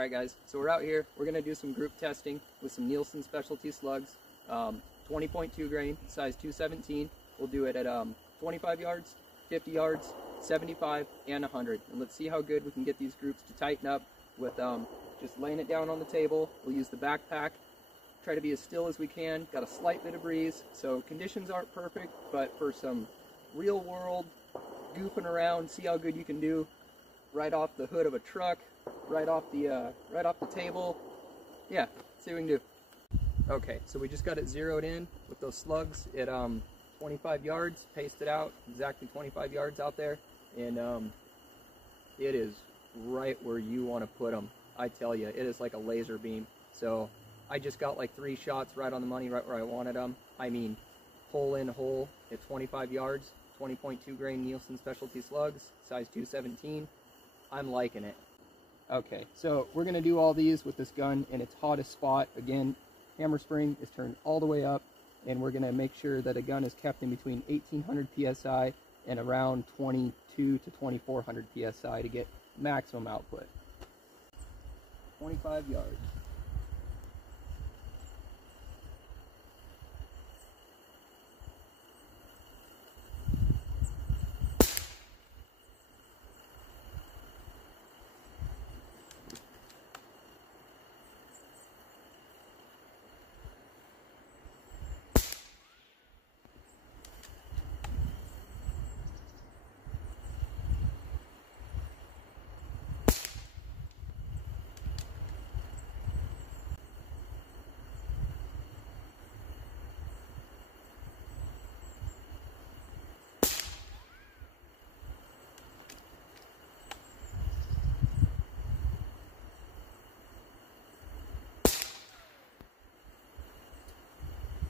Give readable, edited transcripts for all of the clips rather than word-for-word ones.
Alright guys, so we're out here, we're going to do some group testing with some Nielsen specialty slugs, 20.2 grain, size 217. We'll do it at 25 yards, 50 yards, 75, and 100. And let's see how good we can get these groups to tighten up with just laying it down on the table. We'll use the backpack, try to be as still as we can, got a slight bit of breeze, so conditions aren't perfect, but for some real world goofing around, see how good you can do right off the hood of a truck, right off the table. Yeah, see what we can do. Okay, so we just got it zeroed in with those slugs at 25 yards, pasted out, exactly 25 yards out there, and it is right where you want to put them. I tell you, it is like a laser beam. So I just got like 3 shots right on the money, right where I wanted them. I mean, hole in hole at 25 yards, 20.2 grain Nielsen specialty slugs, size 217. I'm liking it. Okay, so we're going to do all these with this gun in its hottest spot. Again, hammer spring is turned all the way up, and we're going to make sure that a gun is kept in between 1800 psi and around 22 to 2400 psi to get maximum output. 25 yards.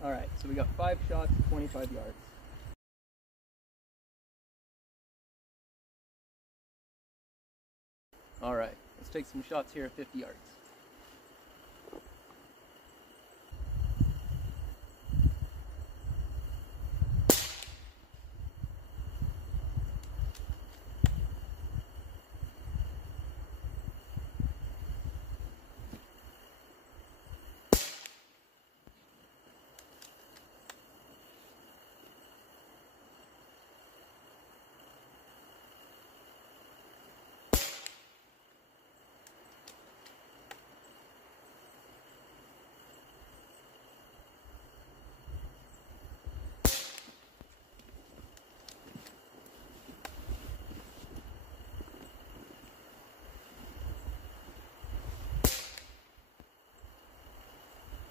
Alright, so we got 5 shots at 25 yards. Alright, let's take some shots here at 50 yards.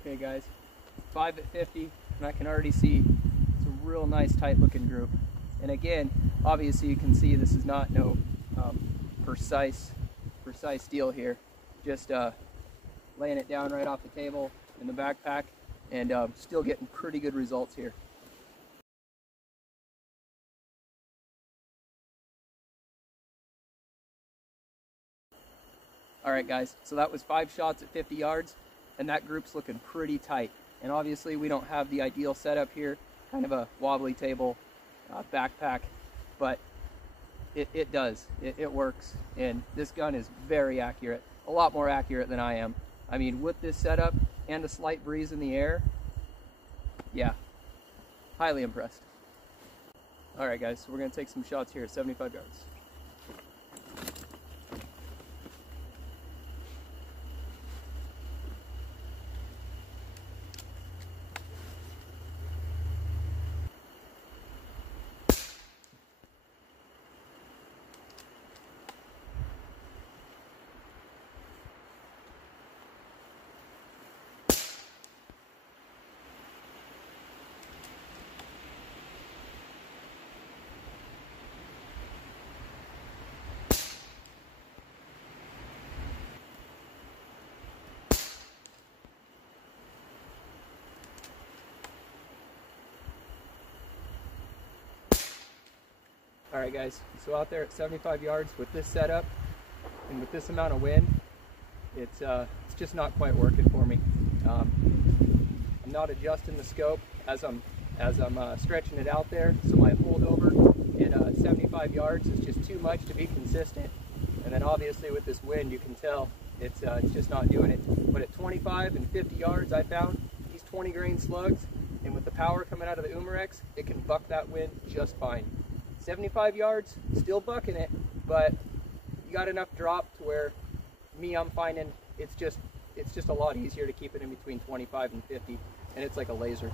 Okay guys, 5 at 50, and I can already see it's a real nice tight looking group. And again, obviously you can see this is not no precise deal here. Just laying it down right off the table in the backpack, and still getting pretty good results here. Alright guys, so that was 5 shots at 50 yards. And that group's looking pretty tight. And obviously we don't have the ideal setup here, kind of a wobbly table backpack, but it does, it works. And this gun is very accurate, a lot more accurate than I am. I mean, with this setup and a slight breeze in the air, yeah, highly impressed. All right guys, so we're gonna take some shots here at 75 yards. Alright guys, so out there at 75 yards with this setup and with this amount of wind, it's just not quite working for me. I'm not adjusting the scope as I'm stretching it out there, so my holdover at 75 yards is just too much to be consistent. And then obviously with this wind, you can tell It's just not doing it. But at 25 and 50 yards, I found these 20 grain slugs, and with the power coming out of the Umarex, it can buck that wind just fine. 75 yards, still bucking it, but you got enough drop to where I'm finding it's just a lot easier to keep it in between 25 and 50, and it's like a laser.